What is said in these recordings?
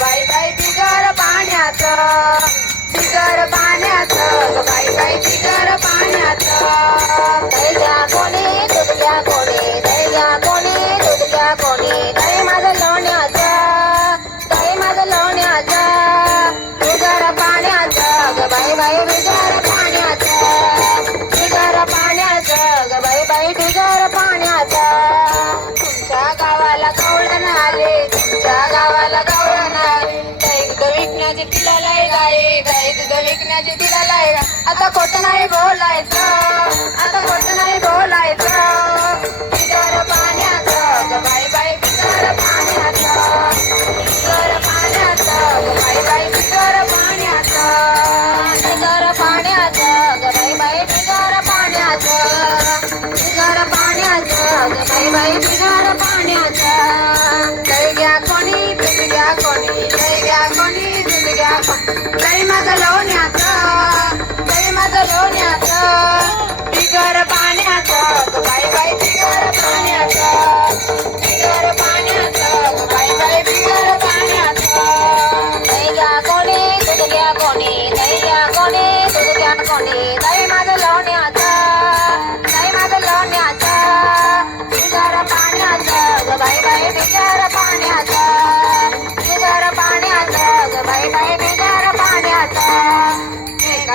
बाई बाई बिगर पाण्याचं बिगर तिला लाई आता खोट नाही बोलायचं. आता खोट नाही बोलायचं. बिगर पाण्याचं बाई बाई बिगर पाण्याचं. बिगर पाण्याचं बाई बाई बिगर पाण्याचं. बिगर पाण्याचं बाई बाई पाण्याचं. पाण्याचं बाई बाई पाण्याचं. घ्या कोणी दूध घ्या कोणी घ्या कोणी दूध घ्या कोणी. दही माझं लोण्याचं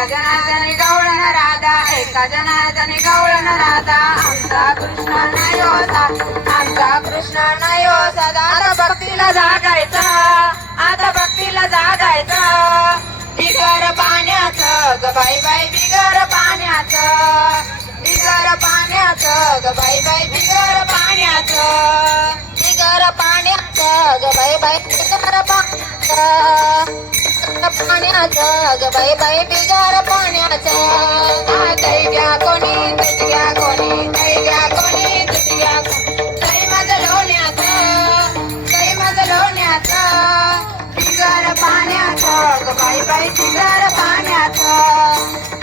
एका जनाजनी गवळण राधा एका जनाजनी गवळण राधा. आमचा कृष्ण नाही होता आमचा कृष्ण नाही होता आता भक्तीला जागायचा आता भक्तीला जागायचं. बिगर पाण्याचं ग बाई बाई बिगर पाण्याचं. बिगर पाण्याचं ग बाई बाई बिगर पाण्याचं. बिगर पाण्याचं ग बाई बाई बिगर पाण्याचं. पाण्याचं ग बाई बाई बिगार पाण्याचा. दही घ्या कोणी दूध घ्या कोणी दही घ्या कोणी दूध घ्या कोणी. माझं लोण्याचं दही माझं लोण्याचं बिगार पाण्याचा ग बाई बाई बिगार पाण्याचं.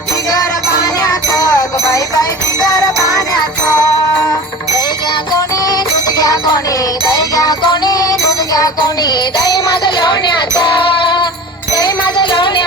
बिगार पाण्याचं ग बाई बाई बिगार पाण्याचं. दही घ्या कोणी दूध घ्या कोणी दही घ्या कोणी दूध घ्या कोणी दही माझं लोण्याचं on